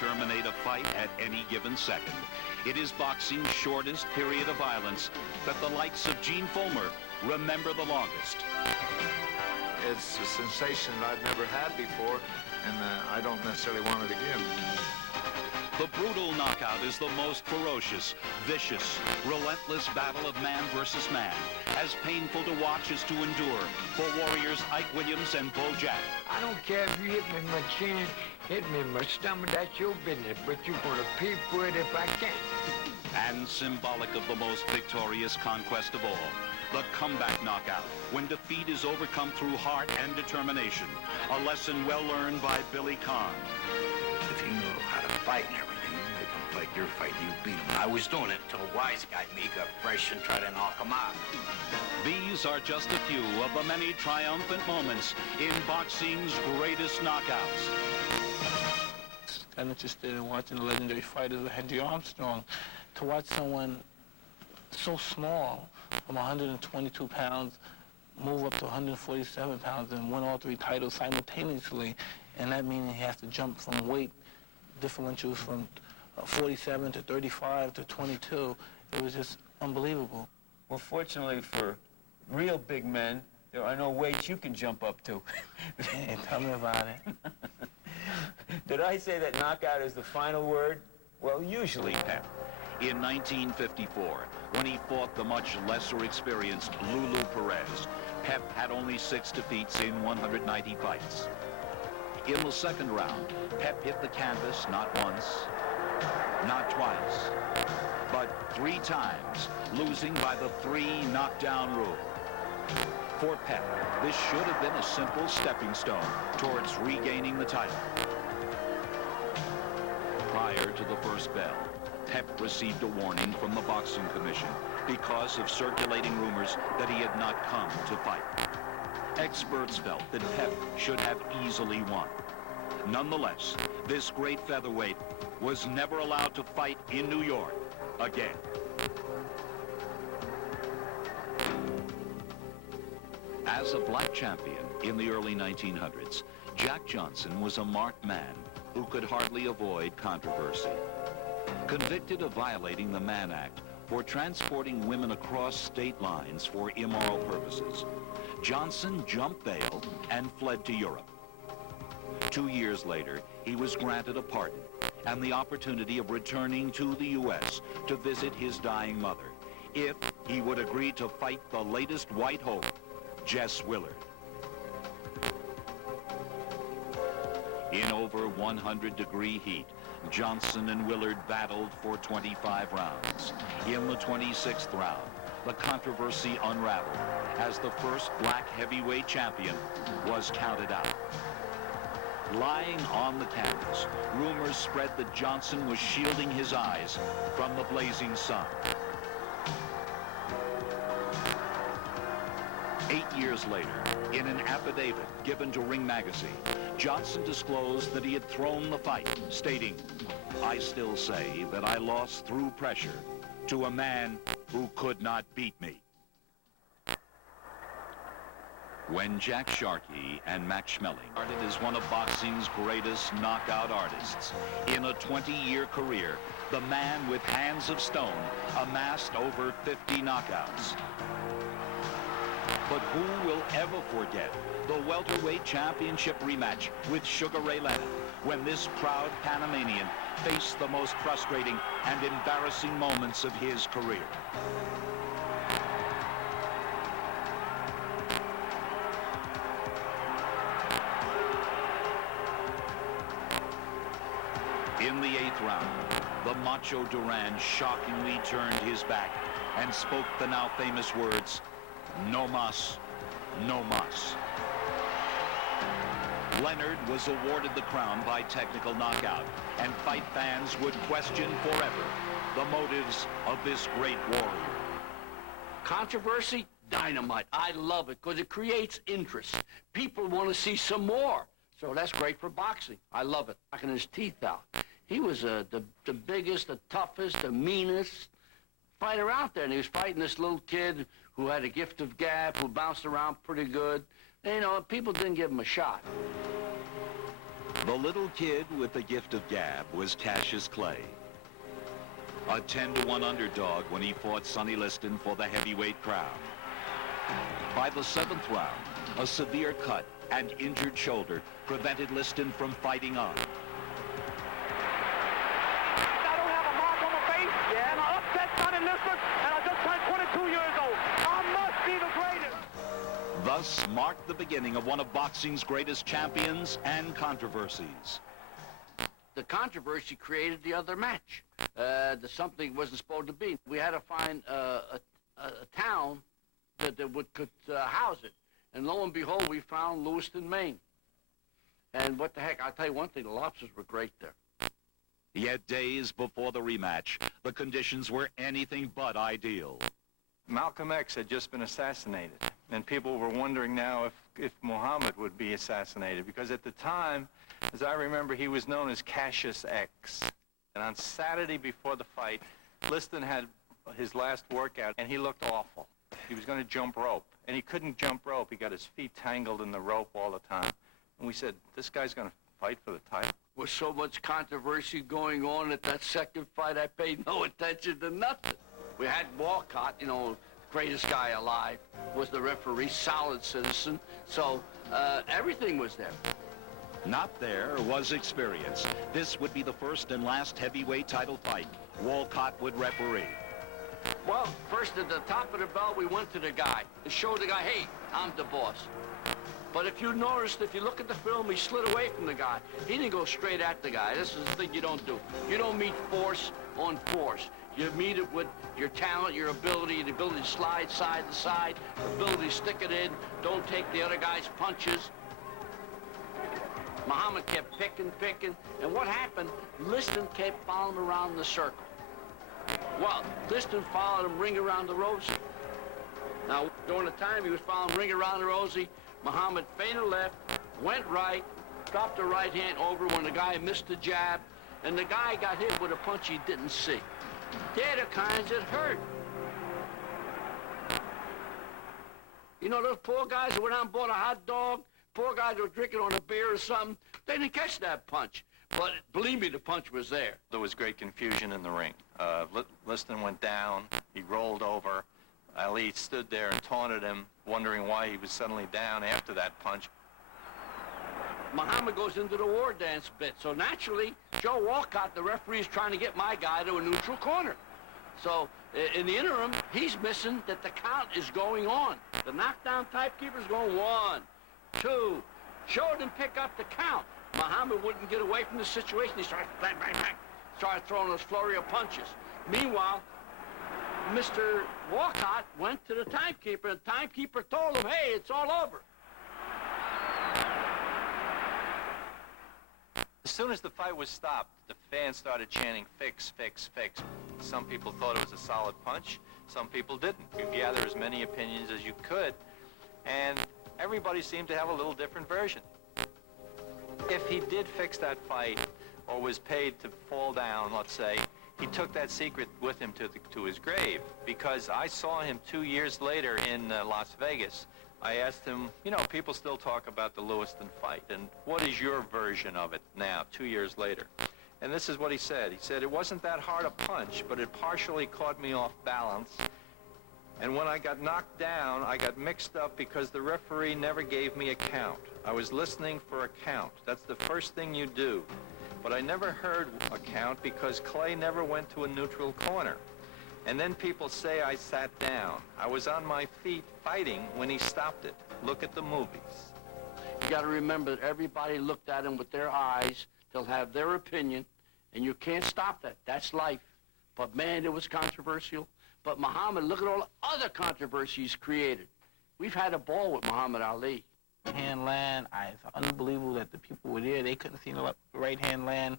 terminate a fight at any given second. It is boxing's shortest period of violence that the likes of Gene Fulmer remember the longest. It's a sensation that I've never had before, and I don't necessarily want it again. The brutal knockout is the most ferocious, vicious, relentless battle of man versus man, as painful to watch as to endure for warriors Ike Williams and Bo Jack. I don't care if you hit me in my chin, hit me in my stomach, that's your business, but you're gonna pay for it if I can. And symbolic of the most victorious conquest of all, the comeback knockout, when defeat is overcome through heart and determination, a lesson well learned by Billy Kahn. If you know how to fight and everything, you make them fight your fight, you beat them. I was doing it until a wise guy me got fresh and tried to knock them out. These are just a few of the many triumphant moments in boxing's greatest knockouts. I'm interested in watching the legendary fighters of Henry Armstrong. To watch someone so small, from 122 pounds, move up to 147 pounds and win all three titles simultaneously, and that meaning he has to jump from weight differentials from 47 to 35 to 22. It was just unbelievable. Well, fortunately for real big men, there are no weights you can jump up to. Hey, tell me about it. Did I say that knockout is the final word? Well, usually, Pep. In 1954, when he fought the much lesser experienced Lulu Perez, Pep had only 6 defeats in 190 fights. In the second round, Pep hit the canvas not once, not twice, but 3 times, losing by the 3 knockdown rule. For Pep, this should have been a simple stepping stone towards regaining the title. Prior to the first bell, Pep received a warning from the Boxing Commission because of circulating rumors that he had not come to fight. Experts felt that Pep should have easily won. Nonetheless, this great featherweight was never allowed to fight in New York again. As a black champion in the early 1900s, Jack Johnson was a marked man who could hardly avoid controversy. Convicted of violating the Mann Act for transporting women across state lines for immoral purposes, Johnson jumped bail and fled to Europe. 2 years later, he was granted a pardon and the opportunity of returning to the U.S. to visit his dying mother, if he would agree to fight the latest white hope, Jess Willard. In over 100-degree heat, Johnson and Willard battled for 25 rounds. In the 26th round, the controversy unraveled as the first black heavyweight champion was counted out. Lying on the canvas, rumors spread that Johnson was shielding his eyes from the blazing sun. 8 years later, in an affidavit given to Ring magazine, Johnson disclosed that he had thrown the fight, stating, "I still say that I lost through pressure to a man who could not beat me." When Jack Sharkey and Max Schmeling started as one of boxing's greatest knockout artists, in a 20-year career, the man with hands of stone amassed over 50 knockouts. But who will ever forget the welterweight championship rematch with Sugar Ray Leonard, when this proud Panamanian faced the most frustrating and embarrassing moments of his career? In the 8th round, the Macho Duran shockingly turned his back and spoke the now famous words, "No mas, no mas." Leonard was awarded the crown by technical knockout, and fight fans would question forever the motives of this great warrior. Controversy? Dynamite. I love it because it creates interest. People want to see some more. So that's great for boxing. I love it. Knocking his teeth out. He was the biggest, the toughest, the meanest fighter out there. And he was fighting this little kid who had a gift of gab, who bounced around pretty good. And, you know, people didn't give him a shot. The little kid with the gift of gab was Cassius Clay. A 10-to-1 underdog when he fought Sonny Liston for the heavyweight crown. By the 7th round, a severe cut and injured shoulder prevented Liston from fighting on. I don't have a mark on my face, and I upset Sonny Liston, and I just turned 22 years old. I must be the greatest. Thus marked the beginning of one of boxing's greatest champions and controversies. The controversy created the other match. Something wasn't supposed to be. We had to find a town that could house it. And lo and behold, we found Lewiston, Maine. And what the heck, I'll tell you one thing, the lobsters were great there. Yet days before the rematch, the conditions were anything but ideal. Malcolm X had just been assassinated, and people were wondering now if Muhammad would be assassinated, because at the time, as I remember, he was known as Cassius X. And on Saturday before the fight, Liston had his last workout, and he looked awful. He was going to jump rope, and he couldn't jump rope. He got his feet tangled in the rope all the time. And we said, this guy's going to fight for the title. With so much controversy going on at that second fight, I paid no attention to nothing. We had Walcott, you know, greatest guy alive, was the referee, solid citizen. So everything was there. Not there was experience. This would be the first and last heavyweight title fight. Walcott would referee. Well, first at the top of the bell, we went to the guy and showed the guy, hey, I'm the boss. But if you noticed, if you look at the film, he slid away from the guy. He didn't go straight at the guy. This is the thing you don't do. You don't meet force on force. You meet it with your talent, your ability, the ability to slide side to side, the ability to stick it in, don't take the other guy's punches. Muhammad kept picking, and what happened, Liston kept following him around the circle. Well, Liston followed him ring around the rosy. Now, during the time he was following ring around the rosy, Muhammad feinted left, went right, dropped the right hand over when the guy missed the jab, and the guy got hit with a punch he didn't see. They're the kinds that hurt. You know, those poor guys that went out and bought a hot dog, poor guys that were drinking on a beer or something, they didn't catch that punch. But believe me, the punch was there. There was great confusion in the ring. Liston went down, he rolled over. Ali stood there and taunted him, wondering why he was suddenly down after that punch. Muhammad goes into the war dance bit. So naturally, Joe Walcott, the referee, is trying to get my guy to a neutral corner. So in the interim, he's missing that the count is going on. The knockdown timekeeper's going 1, 2. Joe didn't pick up the count. Muhammad wouldn't get away from the situation. He started bang, bang, bang. Started throwing those flurry of punches. Meanwhile, Mr. Walcott went to the timekeeper, and the timekeeper told him, hey, it's all over. As soon as the fight was stopped, the fans started chanting, fix, fix, fix. Some people thought it was a solid punch. Some people didn't. You gather as many opinions as you could, and everybody seemed to have a little different version. If he did fix that fight, or was paid to fall down, let's say, he took that secret with him to his grave, because I saw him 2 years later in Las Vegas. I asked him, you know, people still talk about the Lewiston fight, and what is your version of it now, 2 years later? And this is what he said. He said, it wasn't that hard a punch, but it partially caught me off balance. And when I got knocked down, I got mixed up because the referee never gave me a count. I was listening for a count. That's the first thing you do. But I never heard a count because Clay never went to a neutral corner. And then people say I sat down. I was on my feet fighting when he stopped it. Look at the movies. You got to remember that everybody looked at him with their eyes. They'll have their opinion, and you can't stop that. That's life. But, man, it was controversial. But Muhammad, look at all the other controversies created. We've had a ball with Muhammad Ali. Hand land, it's unbelievable that the people were there. They couldn't see the right hand land.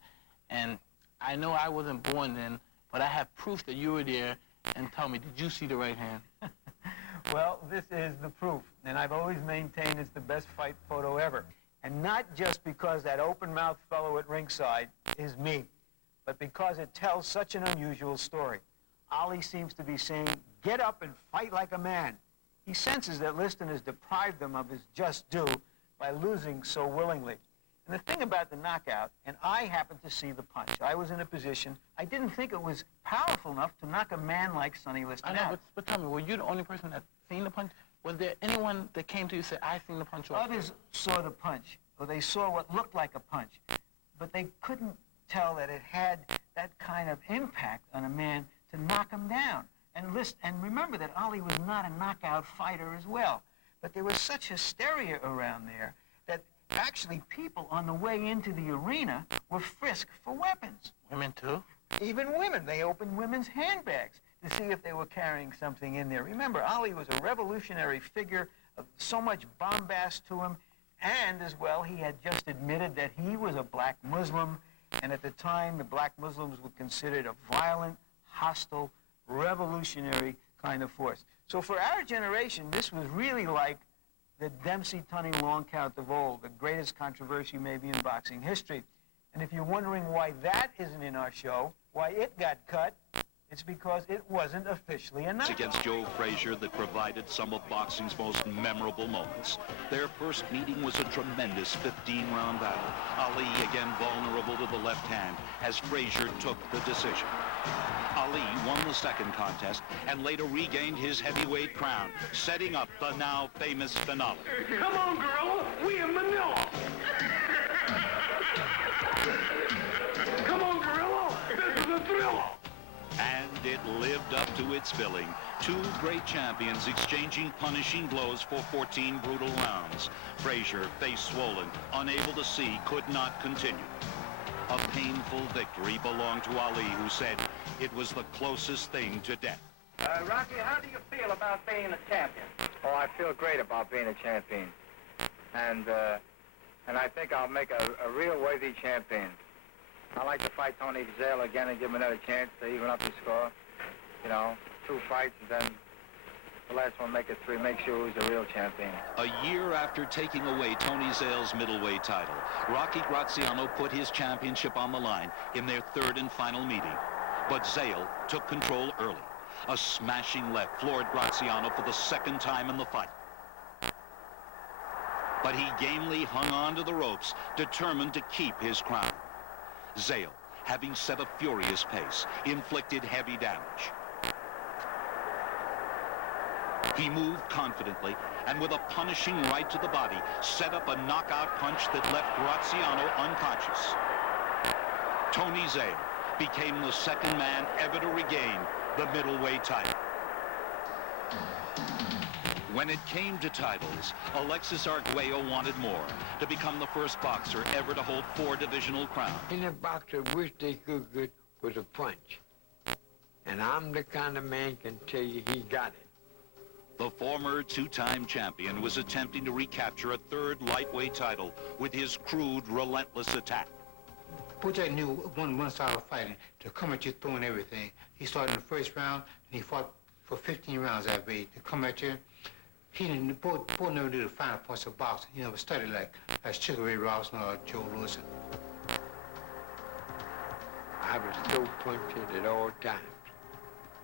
And I know I wasn't born then, but I have proof that you were there. And tell me, did you see the right hand? Well, this is the proof. And I've always maintained it's the best fight photo ever. And not just because that open-mouthed fellow at ringside is me, but because it tells such an unusual story. Ali seems to be saying, get up and fight like a man. He senses that Liston has deprived him of his just due by losing so willingly. And the thing about the knockout, and I happened to see the punch. I was in a position, I didn't think it was powerful enough to knock a man like Sonny Liston out. But tell me, were you the only person that seen the punch? Was there anyone that came to you and said, I seen the punch? Others saw the punch, or they saw what looked like a punch, but they couldn't tell that it had that kind of impact on a man to knock him down. And remember that Ali was not a knockout fighter as well. But there was such hysteria around there that actually people on the way into the arena were frisked for weapons. Women too? Even women. They opened women's handbags to see if they were carrying something in there. Remember, Ali was a revolutionary figure of so much bombast to him, and as well, he had just admitted that he was a black Muslim, and at the time, the black Muslims were considered a violent, hostile, revolutionary kind of force. So for our generation, this was really like the Dempsey-Tunney long count of old, the greatest controversy maybe in boxing history. And if you're wondering why that isn't in our show, why it got cut, it's because it wasn't officially announced. Against Joe Frazier that provided some of boxing's most memorable moments. Their first meeting was a tremendous 15-round battle. Ali again vulnerable to the left hand as Frazier took the decision. Ali won the second contest and later regained his heavyweight crown, setting up the now famous finale. Come on, girl. We in Manila. Come on, Gorilla. This is a thriller. And it lived up to its billing. Two great champions exchanging punishing blows for 14 brutal rounds. Frazier, face swollen, unable to see, could not continue. A painful victory belonged to Ali, who said it was the closest thing to death. Rocky, how do you feel about being a champion? Oh, I feel great about being a champion. And I think I'll make a real worthy champion. I'd like to fight Tony Gazelle again and give him another chance to even up the score. You know, 2 fights, and then the last one make it 3, make sure who's the real champion. A year after taking away Tony Zale's middleweight title, Rocky Graziano put his championship on the line in their third and final meeting. But Zale took control early. A smashing left floored Graziano for the second time in the fight. But he gamely hung on to the ropes, determined to keep his crown. Zale, having set a furious pace, inflicted heavy damage. He moved confidently and with a punishing right to the body, set up a knockout punch that left Graziano unconscious. Tony Zale became the second man ever to regain the middleweight title. When it came to titles, Alexis Arguello wanted more, to become the first boxer ever to hold 4 divisional crowns. Any boxer wish they could get was a punch. And I'm the kind of man can tell you he got it. The former 2-time champion was attempting to recapture a 3rd lightweight title with his crude, relentless attack. Bojack knew one style of fighting, to come at you throwing everything. He started in the first round, and he fought for 15 rounds that way. To come at you, he didn't, Bo never did the final points of boxing. He never studied like Sugar Ray Robinson or Joe Louis. I was so punched at all times.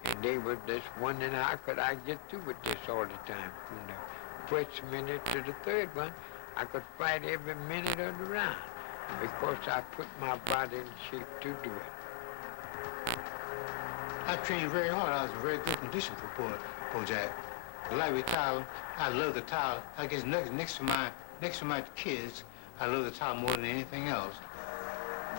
And they were just wondering how could I get through with this all the time. From the first minute to the 3rd one, I could fight every minute of the round because I put my body in shape to do it. I trained very hard. I was in very good condition for Bojack. The lightweight title, I love the title. I guess next to my kids, I love the title more than anything else.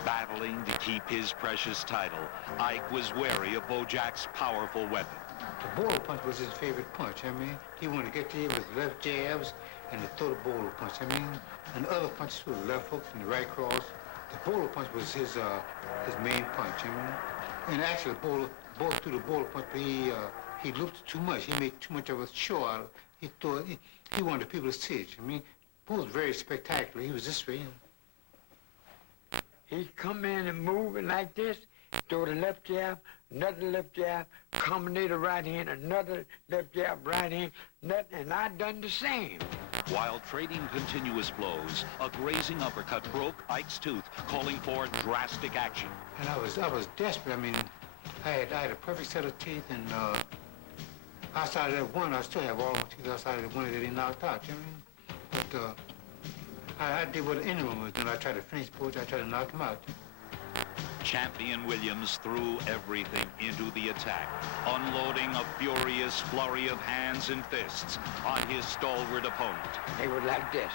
Battling to keep his precious title, Ike was wary of Bojack's powerful weapon. The bolo punch was his favorite punch, I mean. He wanted to get to you with left jabs and to throw the bolo punch, I mean. And the other punches were the left hooks and the right cross. The bolo punch was his main punch, I mean. And actually, both threw the bolo punch, but he looped too much. He made too much of a show out of it. He wanted people to see it, I mean. Both was very spectacular. He was this way, you know. He'd come in and moving like this, throw the left jab, another left jab, combinate a right hand, another left jab, right hand, nothing, and I done the same. While trading continuous blows, a grazing uppercut broke Ike's tooth, calling for drastic action. And I was desperate. I mean, I had a perfect set of teeth, and outside of that one, I still have all my teeth outside of the one that he knocked out, you know what I mean? But I did what anyone would do. I tried to finish Bulge. I tried to knock him out. Champion Williams threw everything into the attack, unloading a furious flurry of hands and fists on his stalwart opponent. They were like this.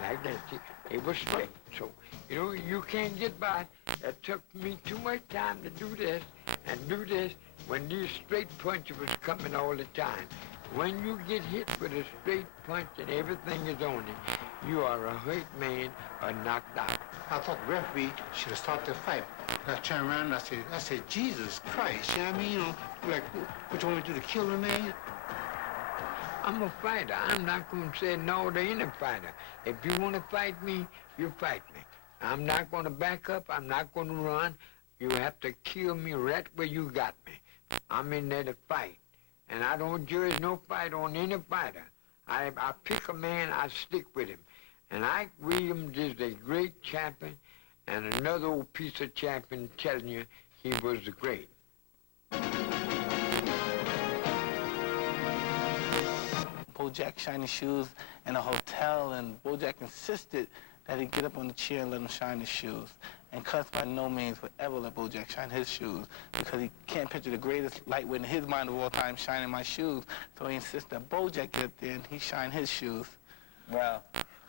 Like that. It was straight. So, you know, you can't get by. It took me too much time to do this and do this when these straight punches was coming all the time. When you get hit with a straight punch and everything is on it, you are a hurt man or knocked out. I thought the referee should have stopped the fight. I turned around and I said, Jesus Christ, you know what I mean? You know, like, what you want me to do, to kill the man? I'm a fighter. I'm not going to say no to any fighter. If you want to fight me, you fight me. I'm not going to back up. I'm not going to run. You have to kill me right where you got me. I'm in there to fight. And I don't judge no fight on any fighter. I pick a man, I stick with him. And Ike Williams is a great champion, and another old piece of champion telling you he was the great. Bojack shined his shoes in a hotel, and Bojack insisted that he get up on the chair and let him shine his shoes. And Cuts by no means would ever let Bojack shine his shoes because he can't picture the greatest lightweight in his mind of all time shining my shoes. So he insists that Bojack get up there and he shine his shoes. Well,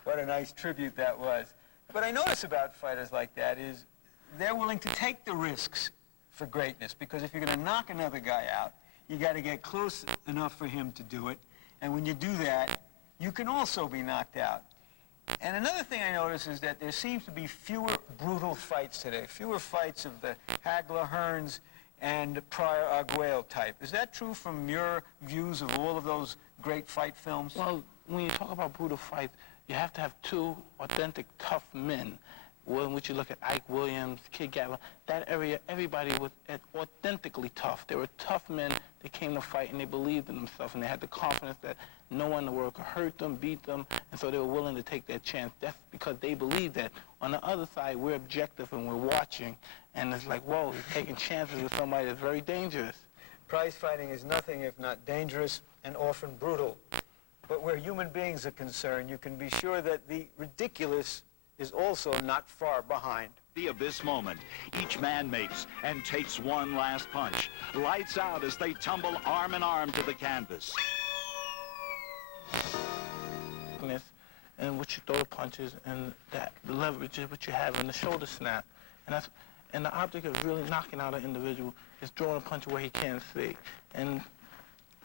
what a nice tribute that was. What I notice about fighters like that is they're willing to take the risks for greatness, because if you're going to knock another guy out, you got to get close enough for him to do it. And when you do that, you can also be knocked out. And another thing I notice is that there seems to be fewer brutal fights today, fewer fights of the Hagler, Hearns, and Pryor Arguello type. Is that true from your views of all of those great fight films? Well, when you talk about brutal fights, you have to have two authentic, tough men. When you look at Ike Williams, Kid Gatler, that area, everybody was authentically tough. They were tough men. They came to fight, and they believed in themselves, and they had the confidence that no one in the world could hurt them, beat them, and so they were willing to take that chance. That's because they believed that. On the other side, we're objective, and we're watching, and it's like, whoa, he's taking chances with somebody that's very dangerous. Prize fighting is nothing if not dangerous and often brutal. But where human beings are concerned, you can be sure that the ridiculous is also not far behind. Of this moment, each man makes and takes one last punch. Lights out as they tumble arm in arm to the canvas. And what you throw the punches and that the leverage is what you have in the shoulder snap. And the object of really knocking out an individual is throwing a punch where he can't see. And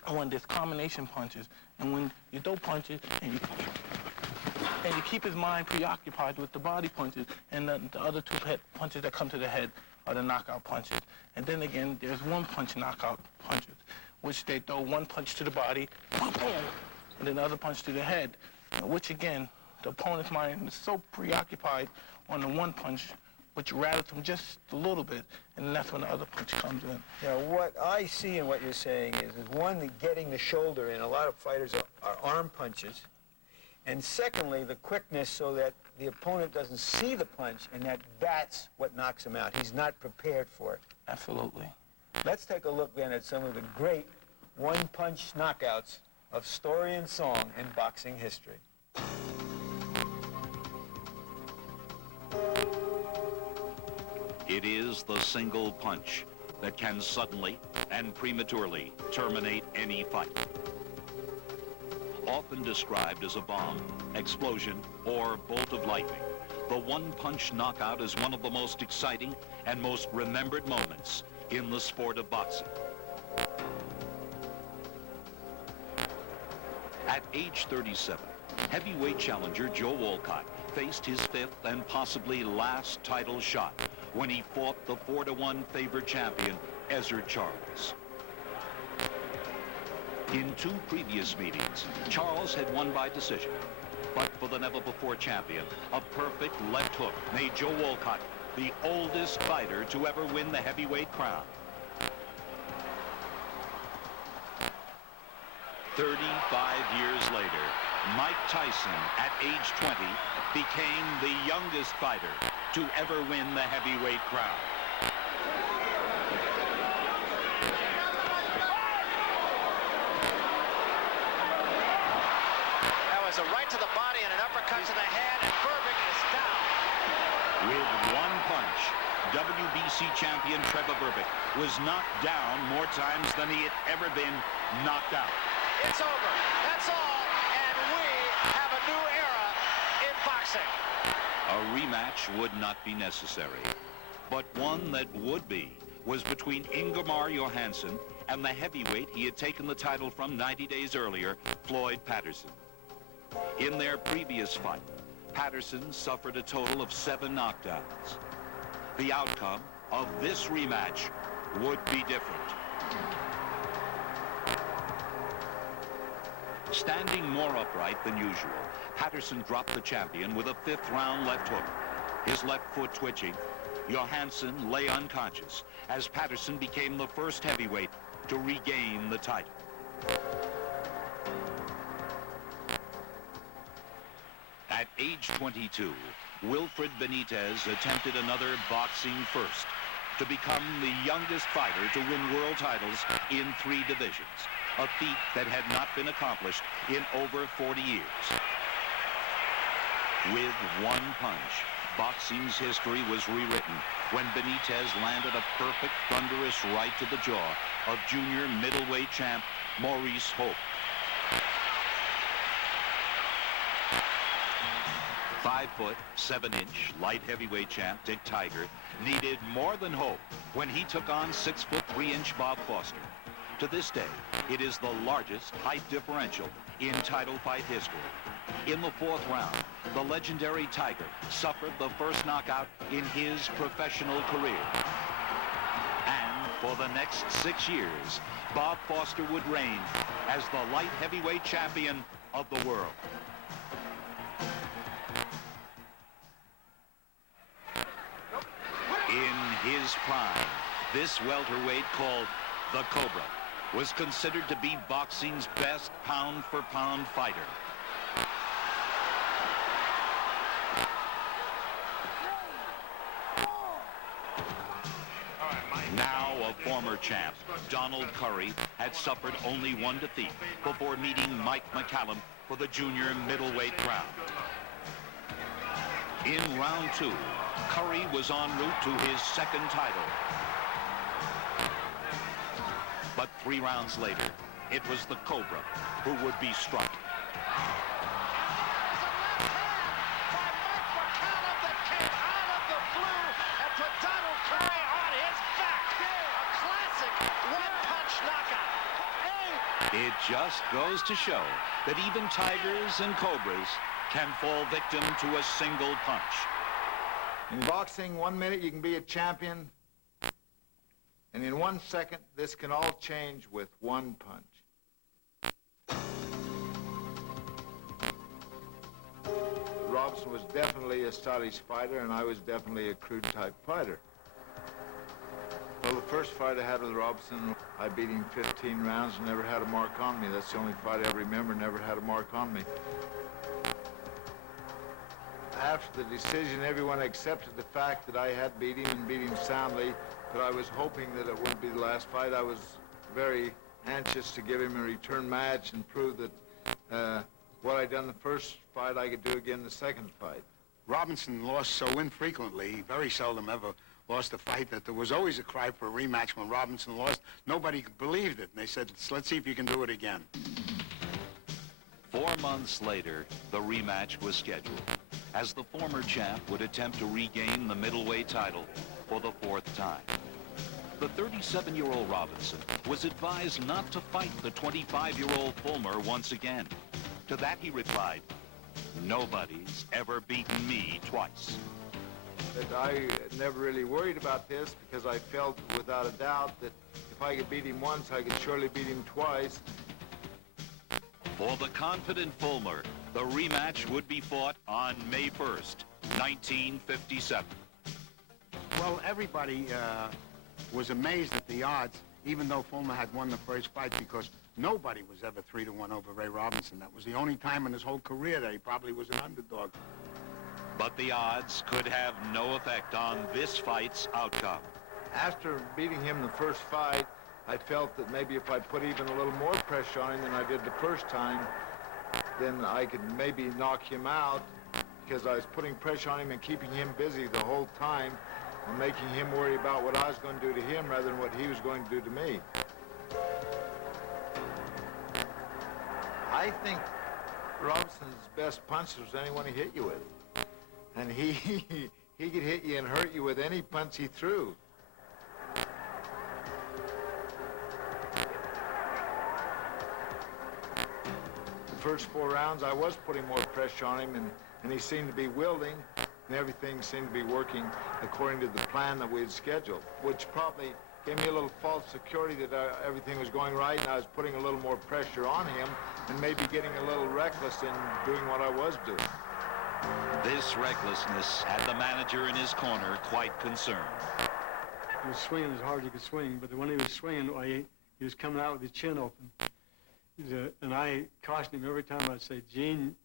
when there's combination punches, and when you throw punches and you keep his mind preoccupied with the body punches, and the other two punches that come to the head are the knockout punches. And then again, there's one-punch knockout punches, which they throw one punch to the body, boom, boom, and then the other punch to the head, which again, the opponent's mind is so preoccupied on the one punch, which rattles him just a little bit, and that's when the other punch comes in. Now, what I see in what you're saying is one, that getting the shoulder in. A lot of fighters are arm punches. And secondly, the quickness so that the opponent doesn't see the punch, and that's what knocks him out. He's not prepared for it. Absolutely. Let's take a look then at some of the great one-punch knockouts of story and song in boxing history. It is the single punch that can suddenly and prematurely terminate any fight. Often described as a bomb, explosion, or bolt of lightning, the one-punch knockout is one of the most exciting and most remembered moments in the sport of boxing. At age 37, heavyweight challenger Joe Walcott faced his fifth and possibly last title shot when he fought the 4-1 favored champion, Ezzard Charles. In two previous meetings, Charles had won by decision. But for the never-before champion, a perfect left hook made Joe Walcott the oldest fighter to ever win the heavyweight crown. 35 years later, Mike Tyson, at age 20, became the youngest fighter to ever win the heavyweight crown. There's a right to the body and an uppercut to the head, and Berbick is down. With one punch, WBC champion Trevor Berbick was knocked down more times than he had ever been knocked out. It's over. That's all. And we have a new era in boxing. A rematch would not be necessary, but one that would be was between Ingemar Johansson and the heavyweight he had taken the title from 90 days earlier, Floyd Patterson. In their previous fight, Patterson suffered a total of 7 knockdowns. The outcome of this rematch would be different. Standing more upright than usual, Patterson dropped the champion with a 5th-round left hook. His left foot twitching, Johansson lay unconscious as Patterson became the first heavyweight to regain the title. At age 22, Wilfred Benitez attempted another boxing first to become the youngest fighter to win world titles in 3 divisions, a feat that had not been accomplished in over 40 years. With one punch, boxing's history was rewritten when Benitez landed a perfect, thunderous right to the jaw of junior middleweight champ Maurice Hope. 5-foot, 7-inch light heavyweight champ Dick Tiger needed more than hope when he took on 6-foot, 3-inch Bob Foster. To this day, it is the largest height differential in title fight history. In the 4th round, the legendary Tiger suffered the first knockout in his professional career. And for the next 6 years, Bob Foster would reign as the light heavyweight champion of the world. In his prime, this welterweight called the Cobra was considered to be boxing's best pound-for-pound fighter. Now a former champ, Donald Curry, had suffered only one defeat before meeting Mike McCallum for the junior middleweight crown. In round 2, Curry was en route to his 2nd title. But 3 rounds later, it was the Cobra who would be struck. It just goes to show that even Tigers and Cobras can fall victim to a single punch. In boxing, 1 minute you can be a champion, and in 1 second, this can all change with one punch. Robinson was definitely a stylish fighter, and I was definitely a crude type fighter. Well, the first fight I had with Robinson, I beat him 15 rounds and never had a mark on me. That's the only fight I remember, never had a mark on me. After the decision, everyone accepted the fact that I had beat him and beat him soundly, but I was hoping that it wouldn't be the last fight. I was very anxious to give him a return match and prove that what I'd done the first fight, I could do again the second fight. Robinson lost so infrequently, he very seldom ever lost a fight, that there was always a cry for a rematch when Robinson lost. Nobody believed it, and they said, let's see if you can do it again. 4 months later, the rematch was scheduled, as the former champ would attempt to regain the middleweight title for the 4th time. The 37-year-old Robinson was advised not to fight the 25-year-old Fulmer once again. To that he replied, "Nobody's ever beaten me twice." But I never really worried about this because I felt without a doubt that if I could beat him once, I could surely beat him twice. For the confident Fulmer, the rematch would be fought on May 1st, 1957. Well, everybody was amazed at the odds, even though Fulmer had won the first fight, because nobody was ever 3-1 over Ray Robinson. That was the only time in his whole career that he probably was an underdog. But the odds could have no effect on this fight's outcome. After beating him the first fight, I felt that maybe if I put even a little more pressure on him than I did the first time, then I could maybe knock him out, because I was putting pressure on him and keeping him busy the whole time and making him worry about what I was going to do to him rather than what he was going to do to me. I think Robinson's best punch was anyone he hit you with. And he could hit you and hurt you with any punch he threw. The first 4 rounds, I was putting more pressure on him, and he seemed to be wielding, and everything seemed to be working according to the plan that we had scheduled, which probably gave me a little false security that everything was going right, and I was putting a little more pressure on him and maybe getting a little reckless in doing what I was doing. This recklessness had the manager in his corner quite concerned. He was swinging as hard as he could swing, but when he was swinging, he was coming out with his chin open. And I cautioned him every time. I'd say, Gene,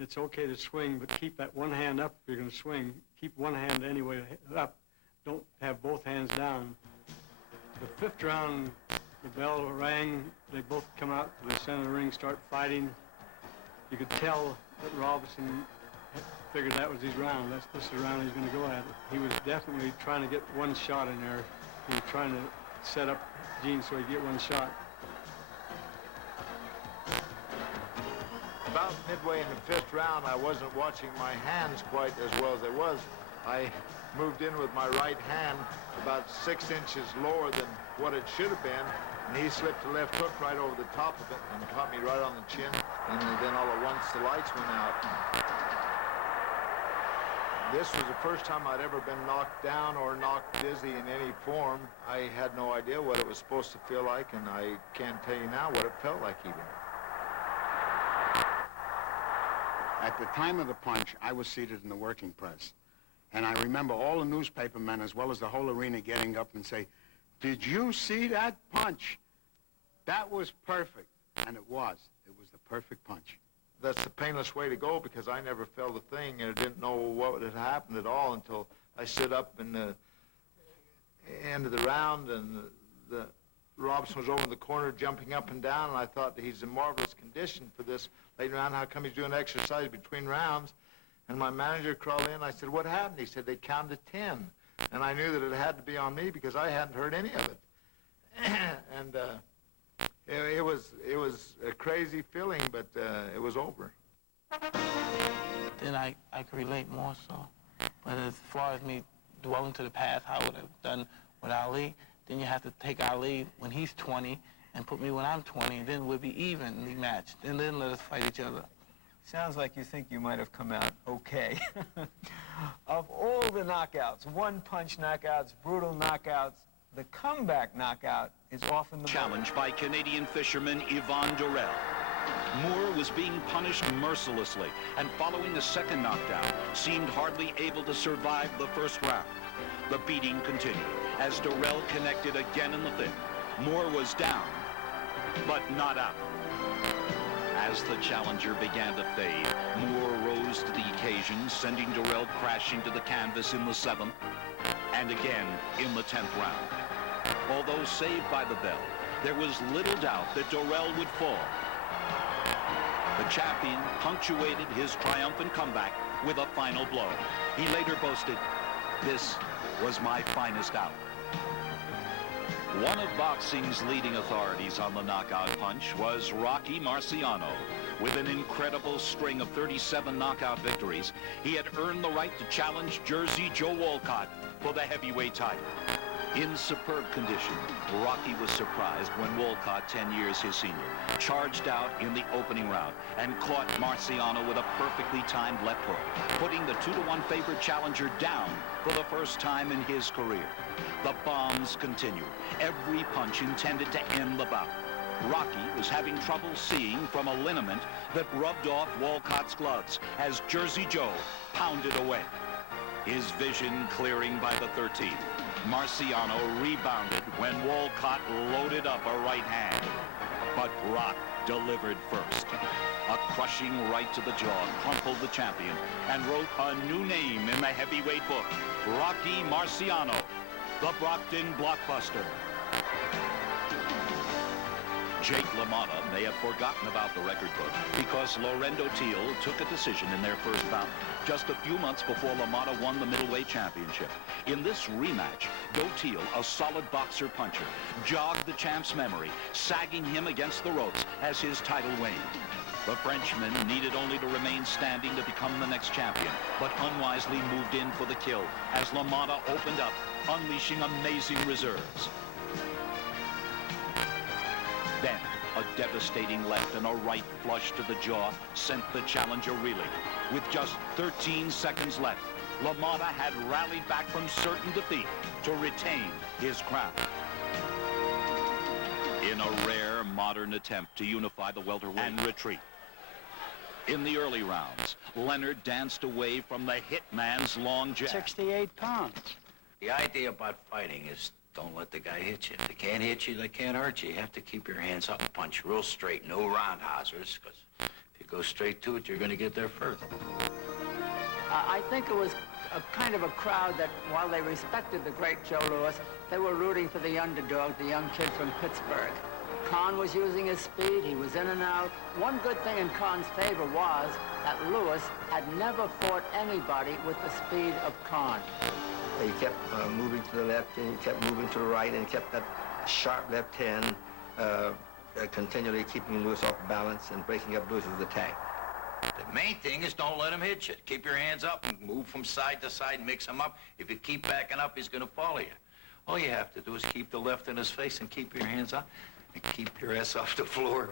it's okay to swing, but keep that one hand up if you're going to swing. Keep one hand anyway up. Don't have both hands down. The 5th round, the bell rang. They both come out to the center of the ring, start fighting. You could tell that Robinson figured that was his round. This is the round he's going to go at. He was definitely trying to get one shot in there. He was trying to set up Gene so he'd get one shot. About midway in the 5th round, I wasn't watching my hands quite as well as I was. I moved in with my right hand about 6 inches lower than what it should have been, and he slipped a left hook right over the top of it and caught me right on the chin, and then all at once the lights went out. This was the first time I'd ever been knocked down or knocked dizzy in any form. I had no idea what it was supposed to feel like, and I can't tell you now what it felt like even. At the time of the punch, I was seated in the working press. And I remember all the newspaper men, as well as the whole arena, getting up and say, "Did you see that punch? That was perfect." And it was. It was the perfect punch. That's the painless way to go, because I never felt a thing and didn't know what had happened at all until I stood up in the end of the round, and the Robinson was over in the corner jumping up and down, and I thought he's in marvelous condition for this late round. How come he's doing exercise between rounds? And my manager crawled in. I said, "What happened?" He said, "They counted 10. And I knew that it had to be on me because I hadn't heard any of it. And it was a crazy feeling, but it was over. Then I could relate more so. But as far as me dwelling to the past, how I would have done with Ali, then you have to take Ali when he's 20 and put me when I'm 20, and then we'll be evenly matched. And then let us fight each other. Sounds like you think you might have come out okay. Of all the knockouts, one-punch knockouts, brutal knockouts, the comeback knockout is often the challenged by Canadian fisherman Yvon Durrell. Moore was being punished mercilessly, and following the second knockdown, seemed hardly able to survive the first round. The beating continued as Durrell connected again in the fifth. Moore was down, but not out. As the challenger began to fade, Moore rose to the occasion, sending Durrell crashing to the canvas in the seventh, and again in the 10th round. Although saved by the bell, there was little doubt that Durrell would fall. The champion punctuated his triumphant comeback with a final blow. He later boasted, "This was my finest hour." One of boxing's leading authorities on the knockout punch was Rocky Marciano. With an incredible string of 37 knockout victories, he had earned the right to challenge Jersey Joe Walcott for the heavyweight title. In superb condition, Rocky was surprised when Walcott, 10 years his senior, charged out in the opening round and caught Marciano with a perfectly timed left hook, putting the 2-1 favorite challenger down for the first time in his career. The bombs continued, every punch intended to end the bout. Rocky was having trouble seeing from a liniment that rubbed off Walcott's gloves as Jersey Joe pounded away. His vision clearing by the 13th. Marciano rebounded when Walcott loaded up a right hand. But Rock delivered first. A crushing right to the jaw crumpled the champion and wrote a new name in the heavyweight book, Rocky Marciano, the Brockton blockbuster. Jake LaMotta may have forgotten about the record book because Laurendo Teal took a decision in their first bout just a few months before LaMotta won the middleweight championship. In this rematch, Joe Teal, a solid boxer puncher, jogged the champ's memory, sagging him against the ropes as his title waned. The Frenchman needed only to remain standing to become the next champion, but unwisely moved in for the kill as LaMotta opened up, unleashing amazing reserves. Then, a devastating left and a right flush to the jaw sent the challenger reeling. With just 13 seconds left, LaMotta had rallied back from certain defeat to retain his crown. In a rare modern attempt to unify the welterweight and retreat. In the early rounds, Leonard danced away from the hitman's long jab. 68 pounds. The idea about fighting is don't let the guy hit you. If they can't hit you, they can't hurt you. You have to keep your hands up and punch real straight, no roundhousers, because if you go straight to it, you're going to get there further. I think it was a kind of a crowd that, while they respected the great Joe Louis, they were rooting for the underdog, the young kid from Pittsburgh. Kahn was using his speed, he was in and out. One good thing in Kahn's favor was that Louis had never fought anybody with the speed of Kahn. He kept moving to the left, and he kept moving to the right, and he kept that sharp left hand continually keeping Louis off balance and breaking up Louis's attack. The main thing is don't let him hit you. Keep your hands up and move from side to side and mix him up. If you keep backing up, he's going to follow you. All you have to do is keep the left in his face and keep your hands up and keep your ass off the floor.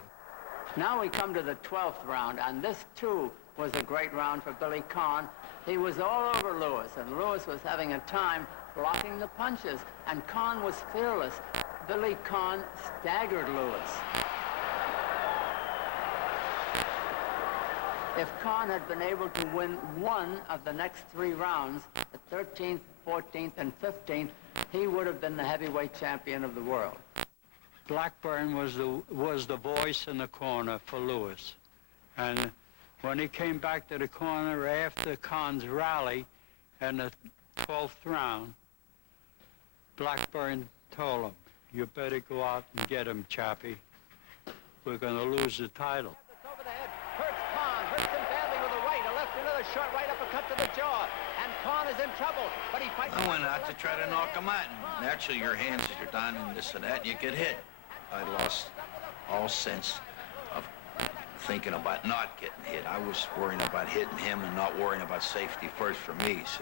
Now we come to the 12th round, and this, too, was a great round for Billy Kahn. He was all over Louis, and Louis was having a time blocking the punches, and Kahn was fearless. Billy Kahn staggered Louis. If Kahn had been able to win one of the next 3 rounds, the 13th, 14th, and 15th, he would have been the heavyweight champion of the world. Blackburn was the voice in the corner for Louis. And when he came back to the corner after Kahn's rally in the 12th round, Blackburn told him, "You better go out and get him, Chappie. We're going to lose the title." Over the head, hurts Kahn, hurts him badly with a right, a left, another short right uppercut to the jaw, and Kahn is in trouble, but he fights. I went out to try to knock him out, and naturally your hands as you're down and this and that, and you get hit. I lost all sense of thinking about not getting hit. I was worrying about hitting him and not worrying about safety first for me, see.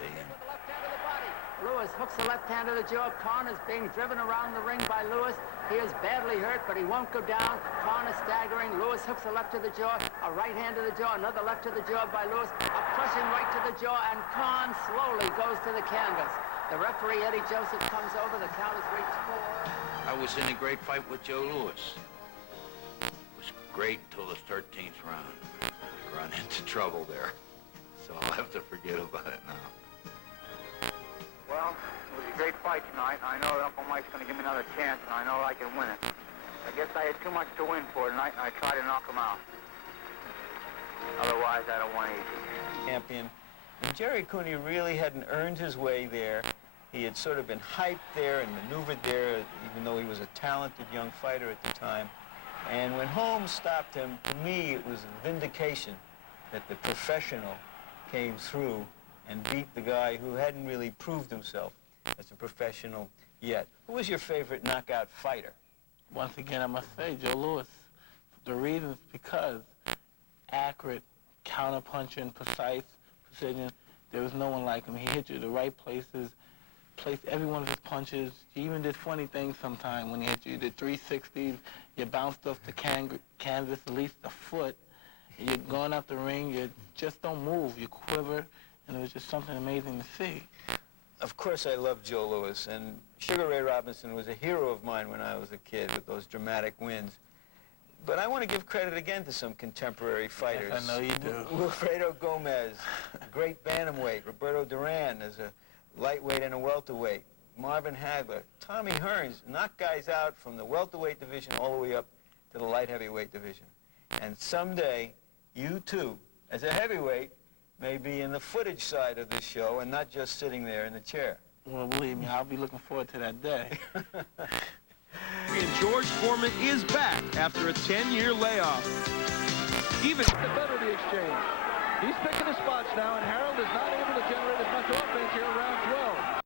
Louis hooks the left hand to the jaw. Kahn is being driven around the ring by Louis. He is badly hurt, but he won't go down. Kahn is staggering. Louis hooks a left to the jaw, a right hand to the jaw, another left to the jaw by Louis, a crushing right to the jaw, and Kahn slowly goes to the canvas. The referee, Eddie Joseph, comes over. The count is reached 4. I was in a great fight with Joe Louis. It was great until the 13th round. I run into trouble there, so I'll have to forget about it now. Well, it was a great fight tonight. I know that Uncle Mike's going to give me another chance, and I know I can win it. I guess I had too much to win for tonight, and I tried to knock him out. Otherwise, I don't want easy. Champion. And Jerry Cooney really hadn't earned his way there. He had sort of been hyped there and maneuvered there, even though he was a talented young fighter at the time. And when Holmes stopped him, to me, it was a vindication that the professional came through and beat the guy who hadn't really proved himself as a professional yet. Who was your favorite knockout fighter? Once again, I must say, Joe Louis. The reasons because accurate, counter-punching, precise, precision. There was no one like him. He hit you the right places, placed every one of his punches. He even did funny things sometimes when he hit you. He did 360s. You bounced off the canvas at least a foot. You're going out the ring. You just don't move. You quiver. And it was just something amazing to see. Of course, I loved Joe Louis, and Sugar Ray Robinson was a hero of mine when I was a kid with those dramatic wins. But I want to give credit again to some contemporary fighters. Yes, I know you do. Wilfredo Gomez, great bantamweight. Roberto Duran as a lightweight and a welterweight. Marvin Hagler. Tommy Hearns knocked guys out from the welterweight division all the way up to the light heavyweight division. And someday, you too, as a heavyweight, may be in the footage side of this show and not just sitting there in the chair. Well, believe me, I'll be looking forward to that day. champion George Foreman is back after a 10-year layoff. Even the better the exchange. He's picking his spots now, and Harold is not able to generate as much offense here around 12.